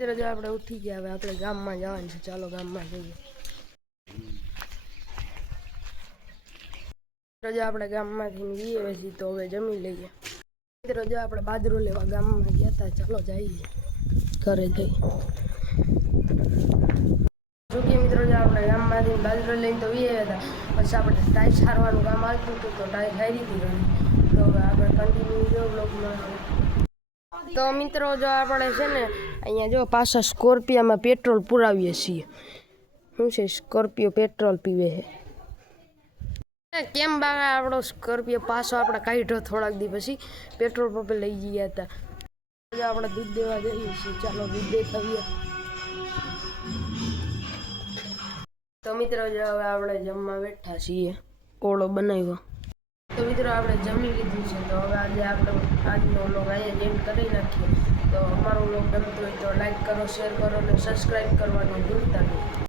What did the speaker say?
અત્યારે જો આપણે ઉઠી ગયા, હવે આપણે ગામમાં જવાનું છે. ચાલો ગામમાં જઈએ. જો આપણે ગામમાંથી જઈએ છીએ તો હવે જમી લઈએ. મિત્રો જો આપણે બાજરો લેવા ગામમાં ગયા હતા. ચાલો જઈએ ઘરે જઈ. જોકે મિત્રો જો આપણે ગામમાંથી બાજરો લઈને તો વીએ હતા, પછી આપણે ટાઈ સારવાનું કામ આવતું હતું તો ટાઈ સારી હતી ઘણી. તો હવે આપણે કન્ટિન્યુ જો બ્લોગમાં. તો મિત્રો જો આપણે છે ને અહીંયા જો પાછા સ્કોર્પિયામાં પેટ્રોલ પુરાવીએ છીએ. શું છે, સ્કોર્પિયો પેટ્રોલ પીવે છે. કેમ બાગા આપણો સ્કોર્પિયો પાછો આપણે કાઢ્યો થોડાક દી પછી પેટ્રોલ પંપે લઈ ગયા હતા. આપણે દૂધ દેવા જઈએ છીએ. ચાલો દૂધ દેખાવીએ. તો મિત્રો જો હવે આપણે જમવા બેઠા છીએ. ઓળો બનાવ્યો. તો મિત્રો આપણે જમી લીધું છે. તો હવે આજે આપણે આજનો વ્લોગ અહીંયા એન્ડ કરી નાખીએ. તો અમારો વ્લોગ ગમતો હોય તો લાઈક કરો, શેર કરો અને સબસ્ક્રાઈબ કરવાનું ભૂલતા નહીં.